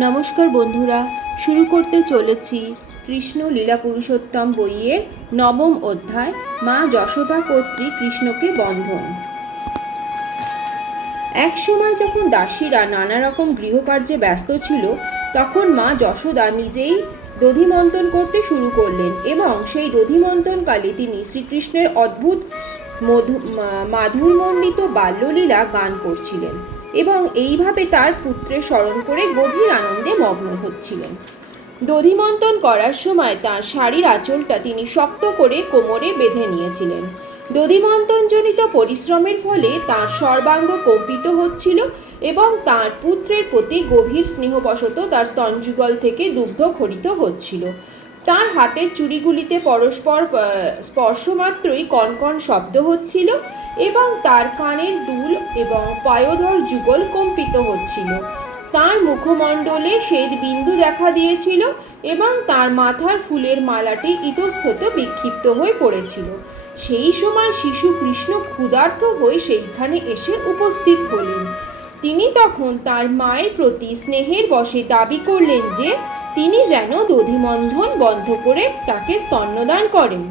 নমস্কার বন্ধুরা, শুরু করতে চলেছি কৃষ্ণ লীলা পুরুষোত্তম বইয়ের নবম অধ্যায়, মা যশোদা কর্তৃক কৃষ্ণকে বন্ধন। এক সময় যখন দাসীরা নানা রকম গৃহকার্যে ব্যস্ত ছিল, তখন মা যশোদা নিজেই দধিমন্থন করতে শুরু করলেন এবং সেই দধিমন্থনকালে তিনি শ্রীকৃষ্ণের অদ্ভুত মাধুরমণ্ডিত বাল্যলীলা গান করছিলেন এবং এইভাবে তার পুত্রের স্মরণ করে গভীর আনন্দে মগ্ন হচ্ছিলেন। দধিমন্থন করার সময় তার শাড়ির আঁচলটা তিনি শক্ত করে কোমরে বেঁধে নিয়েছিলেন। দধিমন্থনজনিত পরিশ্রমের ফলে তার সর্বাঙ্গ কম্পিত হচ্ছিল এবং তার পুত্রের প্রতি গভীর স্নেহবশত তার স্তনযুগল থেকে দুগ্ধ খরিত হচ্ছিল। তার হাতের চুড়িগুলিতে পরস্পর স্পর্শমাত্রই কনকন শব্দ হচ্ছিল এবং তার কানের দুল এবং পায়োধর যুগল কম্পিত হচ্ছিল। তার মুখমণ্ডলে শ্বেত বিন্দু দেখা দিয়েছিল এবং তার মাথার ফুলের মালাটি ইতস্তত বিক্ষিপ্ত হয়ে পড়েছিল। সেই সময় শিশু কৃষ্ণ ক্ষুধার্ত হয়ে সেইখানে এসে উপস্থিত হলেন। তিনি তখন তার মায়ের প্রতি স্নেহের বশে দাবি করলেন যে তিনি যেন দধিমন্থন বন্ধ করে তাকে স্তন্যদান করেন।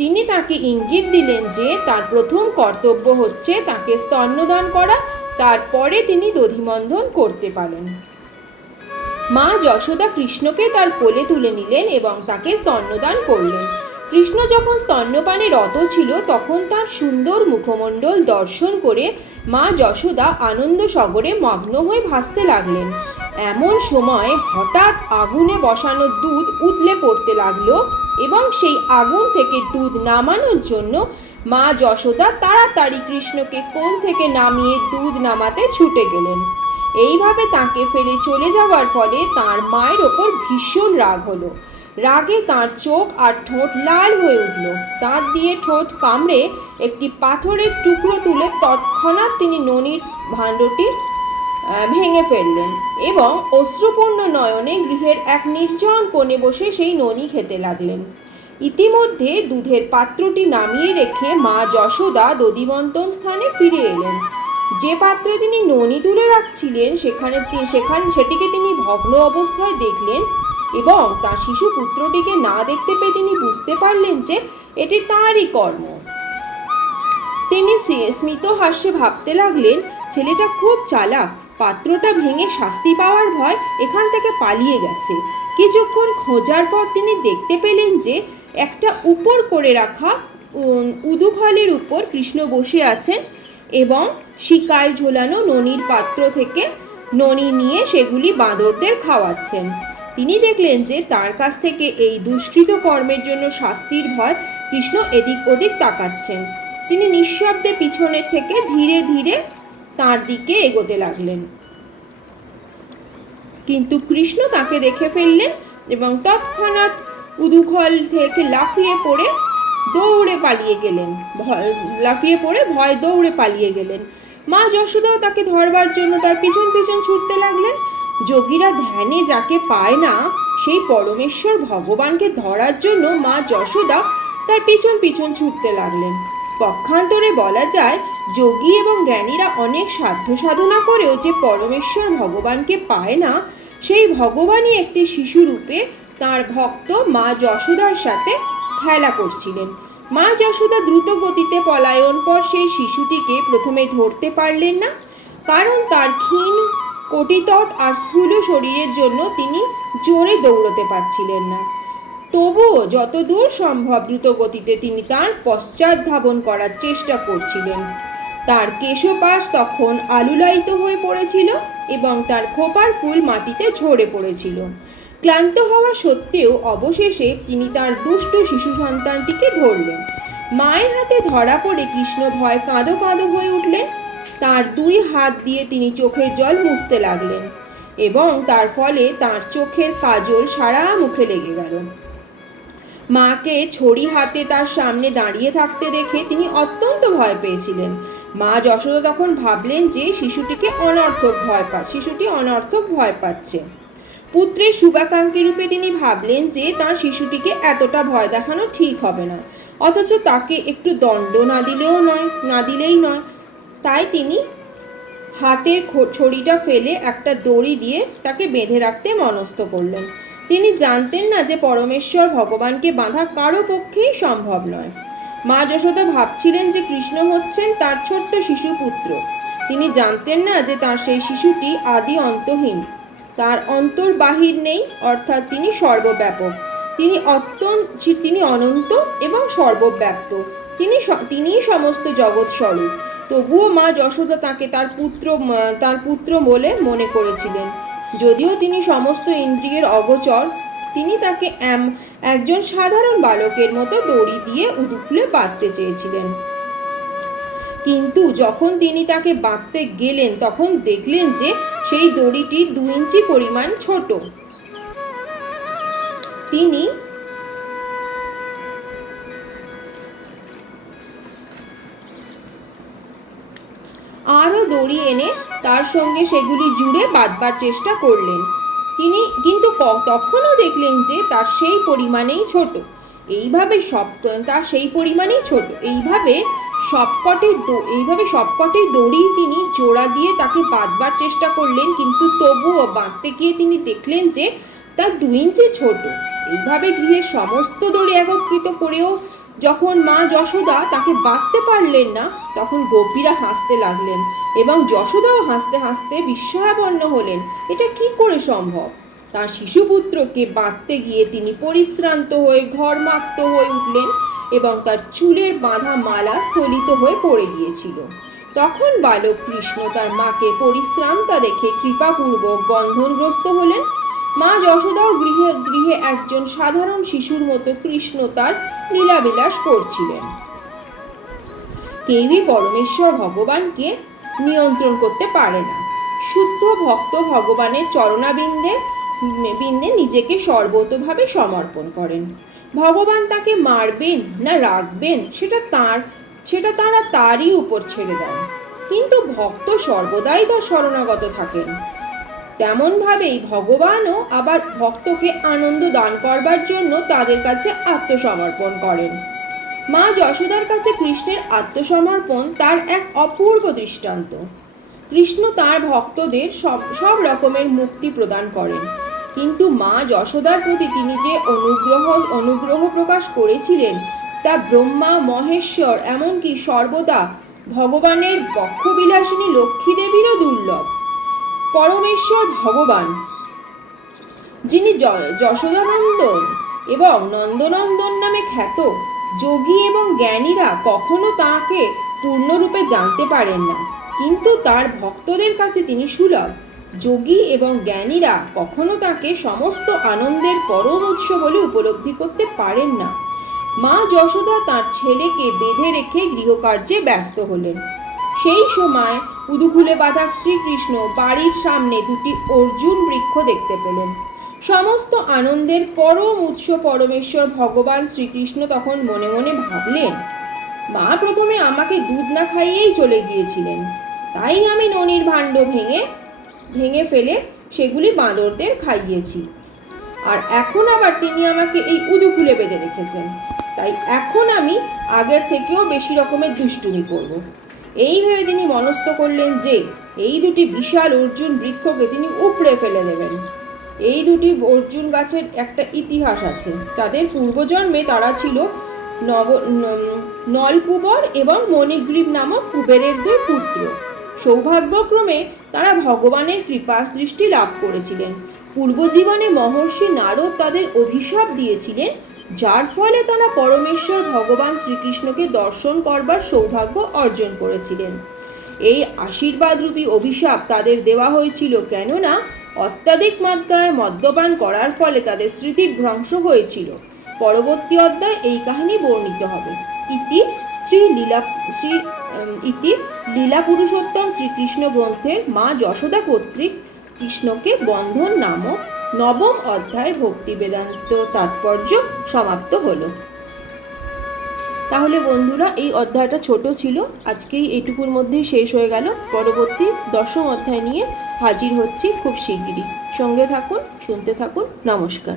তিনি তাকে ইঙ্গিত দিলেন যে তার প্রথম কর্তব্য হচ্ছে তাকে স্তন্যদান করা, তারপরে তিনি দধিমন্থন করতে পারেন। মা যশোদা কৃষ্ণকে তার কোলে তুলে নিলেন এবং তাকে স্তন্যদান করলেন। কৃষ্ণ যখন স্তন্যপানে রত ছিল, তখন তার সুন্দর মুখমণ্ডল দর্শন করে মা যশোদা আনন্দ সাগরে মগ্ন হয়ে ভাসতে লাগলেন। এমন সময় হঠাৎ আগুনে বসানো দুধ উতলে পড়তে লাগলো এবং সেই আগুন থেকে দুধ নামানোর জন্য মা যশোদা তাড়াতাড়ি কৃষ্ণকে কোল থেকে নামিয়ে দুধ নামাতে ছুটে গেলেন। এইভাবে তাকে ফেলে চলে যাওয়ার ফলে তার মায়ের ওপর ভীষণ রাগ হলো। রাগে তার চোখ আর ঠোঁট লাল হয়ে উঠল। দাঁত দিয়ে ঠোঁট কামড়ে একটি পাথরের টুকরো তুলে তৎক্ষণাৎ তিনি ননির ভাণ্ডটি ভেঙে ফেললেন এবং অশ্রুপূর্ণ নয়নে গৃহের এক নির্জন কোণে বসে সেই ননি খেতে লাগলেন। ইতিমধ্যে দুধের পাত্রটি নামিয়ে রেখে মা যশোদা দধিমন্থন স্থানে ফিরে এলেন। যে পাত্রে তিনি ননি তুলে রাখছিলেন সেটিকে তিনি ভগ্ন অবস্থায় দেখলেন এবং তার শিশু পুত্রটিকে না দেখতে পেয়ে তিনি বুঝতে পারলেন যে এটি তাঁরই কর্ম। তিনি স্মিত হাস্যে ভাবতে লাগলেন, ছেলেটা খুব চালাক, পাত্রটা ভেঙে শাস্তি পাওয়ার ভয় এখান থেকে পালিয়ে গেছে। কিছুক্ষণ খোঁজার পর তিনি দেখতে পেলেন যে একটা উপর করে রাখা উদুখলের উপর কৃষ্ণ বসে আছেন এবং শিকায় ঝোলানো ননির পাত্র থেকে ননি নিয়ে সেগুলি বাঁদরদের খাওয়াচ্ছেন। তিনি দেখলেন যে তার কাছ থেকে এই দুষ্কৃত কর্মের জন্য শাস্তির ভয় কৃষ্ণ এদিক ওদিক তাকাচ্ছেন। তিনি নিঃশব্দে পিছনের থেকে ধীরে ধীরে তার দিকে এগোতে লাগলেন, কিন্তু কৃষ্ণ তাকে দেখে ফেললেন এবং তৎক্ষণাৎ উদুখল থেকে লাফিয়ে পড়ে ভয় দৌড়ে পালিয়ে গেলেন। মা যশোদাও তাকে ধরবার জন্য তার পিছন পিছন ছুটতে লাগলেন। যোগীরা ধ্যানে যাকে পায় না, সেই পরমেশ্বর ভগবানকে ধরার জন্য মা যশোদা তার পিছন পিছন ছুটতে লাগলেন। পক্ষান্তরে বলা যায়, যোগী এবং জ্ঞানীরা অনেক সাধ্য সাধনা করেও যে পরমেশ্বর ভগবানকে পায় না, সেই ভগবানই একটি শিশুরূপে তাঁর ভক্ত মা যশোদার সাথে খেলা করছিলেন। মা যশোদা দ্রুত গতিতে পলায়ন পর সেই শিশুটিকে প্রথমে ধরতে পারলেন না, কারণ তার ক্ষীণ কটিতট আর স্থূল শরীরের জন্য তিনি জোরে দৌড়তে পারছিলেন না। তবুও যতদূর সম্ভব দ্রুত গতিতে তিনি তার পশ্চাৎ ধাবন করার চেষ্টা করছিলেন। তার কেশপাশ তখন আলুলায়িত হয়ে পড়েছিল এবং তার খোপার ফুল মাটিতে ঝরে পড়েছিল। ক্লান্ত হওয়া সত্ত্বেও অবশেষে তিনি তার দুষ্ট শিশু সন্তানটিকে ধরলেন। মায়ের হাতে ধরা পড়ে কৃষ্ণ ভয় কাঁদো কাঁদো হয়ে উঠলেন। তার দুই হাত দিয়ে তিনি চোখের জল মুছতে লাগলেন এবং তার ফলে তার চোখের কাজল সারা মুখে লেগে গেল। মাকে ছড়ি হাতে তার সামনে দাঁড়িয়ে থাকতে দেখে তিনি অত্যন্ত ভয় পেয়েছিলেন। মা যশোদা তখন ভাবলেন যে শিশুটি অনর্থক ভয় পাচ্ছে। পুত্রের শুভাকাঙ্ক্ষী রূপে তিনি ভাবলেন যে তার শিশুটিকে এতটা ভয় দেখানো ঠিক হবে না, অথচ তাকে একটু দণ্ড না দিলেই নয়। তাই তিনি হাতের ছড়িটা ফেলে একটা দড়ি দিয়ে তাকে বেঁধে রাখতে মনস্থ করলেন। তিনি জানতেন না যে পরমেশ্বর ভগবানকে বাঁধা কারো পক্ষেই সম্ভব নয়। মা যশোদা ভাবছিলেন যে কৃষ্ণ হচ্ছেন তার ছোট্ট শিশুপুত্র। তিনি জানতেন না যে তার সেই শিশুটি আদি অন্তহীন, তার অন্তর বাহির নেই, অর্থাৎ তিনি সর্বব্যাপক, তিনি অনন্ত এবং সর্বব্যাপ্ত, তিনিই সমস্ত জগৎ স্বরূপ। তবুও মা যশোদা তাকে তার পুত্র বলে মনে করেছিলেন। যদিও তিনি সমস্ত ইন্দ্রিয়ের অগোচর, তিনি তাকে একজন সাধারণ বালকের মতো দড়ি দিয়ে উদুখুলে বাঁধতে চেয়েছিলেন। কিন্তু যখন তিনি তাকে বাঁধতে গেলেন তখন দেখলেন যে সেই দড়িটি 2 ইঞ্চি পরিমাণ ছোট। তিনি আরও দড়ি এনে তার সঙ্গে সেগুলি জুড়ে বাঁধবার চেষ্টা করলেন। তিনি কিন্তু তখনও দেখলেন যে তার সেই পরিমাণেই ছোট। এইভাবে সবকটি দড়ি তিনি জোড়া দিয়ে তাকে বাঁধবার চেষ্টা করলেন, কিন্তু তবুও বাঁধতে গিয়ে তিনি দেখলেন যে তা 2 ইঞ্চি ছোট। এইভাবে গৃহের সমস্ত দড়ি একত্রিত করেও যখন মা যশোদা তাকে বাঁধতে পারলেন না, তখন গোপীরা হাসতে লাগলেন এবং যশোদাও হাসতে হাসতে বিস্ময়াপন্ন হলেন। এটা কি করে সম্ভব? তার শিশুপুত্রকে বাঁধতে গিয়ে তিনি পরিশ্রান্ত হয়ে ঘর্মাক্ত হয়ে উঠলেন এবং তার চুলের বাঁধা মালা স্খলিত হয়ে পড়ে গিয়েছিল। তখন বালক কৃষ্ণ তার মাকে পরিশ্রামতা দেখে কৃপাপূর্বক বন্ধনগ্রস্ত হলেন। মা যশোদাও গৃহে একজন সাধারণ শিশুর মতো কৃষ্ণ তার লীলাবিলাস করছিলেন। কেউই পরমেশ্বর ভগবানকে নিয়ন্ত্রণ করতে পারে না। শুদ্ধ ভক্ত ভগবানের চরণাবিন্দে নিজেকে সর্বতোভাবে সমর্পণ করেন। ভগবান তাকে মারবেন না রাখবেন সেটা তারা তারই উপর ছেড়ে দেন, কিন্তু ভক্ত সর্বদাই তার শরণাগত থাকেন। তেমনভাবেই ভগবানও আবার ভক্তকে আনন্দ দান করবার জন্য তাদের কাছে আত্মসমর্পণ করেন। মা যশোদার কাছে কৃষ্ণের আত্মসমর্পণ তার এক অপূর্ব দৃষ্টান্ত। কৃষ্ণ তার ভক্তদের সব রকমের মুক্তি প্রদান করেন, কিন্তু মা যশোদার প্রতি তিনি যে অনুগ্রহ প্রকাশ করেছিলেন তা ব্রহ্মা, মহেশ্বর, এমনকি সর্বদা ভগবানের বক্ষবিলাসিনী লক্ষ্মী দেবীরও দুর্লভ। পরমেশ্বর ভগবান, যিনি যশোদানন্দন এবং নন্দনন্দন নামে খ্যাত, যোগী এবং জ্ঞানীরা কখনো তাঁকে পূর্ণরূপে জানতে পারেন না, কিন্তু তার ভক্তদের কাছে তিনি সুলভ। যোগী এবং জ্ঞানীরা কখনো তাকে সমস্ত আনন্দের পরম উৎস বলে উপলব্ধি করতে পারেন না। মা যশোদা তার ছেলেকে বেঁধে রেখে গৃহকার্যে ব্যস্ত হলেন। সেই সময় উদুখুলে বাঁধা শ্রীকৃষ্ণ বাড়ির সামনে 2টি অর্জুন বৃক্ষ দেখতে পেলেন। সমস্ত আনন্দের পরম উৎস পরমেশ্বর ভগবান শ্রীকৃষ্ণ তখন মনে মনে ভাবলেন, মা প্রথমে আমাকে দুধ না খাইয়েই চলে গিয়েছিলেন, তাই আমি ননির ভাণ্ড ভেঙে ফেলে সেগুলি বাঁদরদের খাইয়েছি, আর এখন আবার তিনি আমাকে এই উদুখুলে বেঁধে রেখেছেন, তাই এখন আমি আগের থেকেও বেশি রকমের দুষ্টুমি করব। এই ভেবে তিনি মনস্থ করলেন যে এই 2টি বিশাল অর্জুন বৃক্ষকে তিনি উপড়ে ফেলে দেবেন। এই 2টি অর্জুন গাছের একটা ইতিহাস আছে। তাদের পূর্বজন্মে তারা ছিল নলকুবর এবং মণিগ্রীব নামক কুবেরের 2 পুত্র। সৌভাগ্যক্রমে তারা ভগবানের কৃপা দৃষ্টি লাভ করেছিলেন। পূর্বজীবনে মহর্ষি নারদ তাদের অভিশাপ দিয়েছিলেন, যার ফলে তারা পরমেশ্বর ভগবান শ্রীকৃষ্ণকে দর্শন করবার সৌভাগ্য অর্জন করেছিলেন। এই আশীর্বাদরূপী অভিশাপ তাদের দেওয়া হয়েছিল কেননা অত্যাধিক মাত্রায় মদ্যপান করার ফলে তাদের স্মৃতি ভ্রংশ হয়েছিল। পরবর্তী অধ্যায়ে এই কাহিনী বর্ণিত হবে। ইতি লীলা পুরুষোত্তম শ্রীকৃষ্ণ গ্রন্থের মা যশোদা কর্তৃক কৃষ্ণকে বন্ধন নামক 9ম অধ্যায়ের ভক্তি বেদান্ত তাৎপর্য সমাপ্ত হলো। তাহলে বন্ধুরা, এই অধ্যায়টা ছোট ছিল, আজকেই এইটুকুর মধ্যেই শেষ হয়ে গেল। পরবর্তী 10ম অধ্যায় নিয়ে হাজির হচ্ছি খুব শিগগিরই। সঙ্গে থাকুন, শুনতে থাকুন। নমস্কার।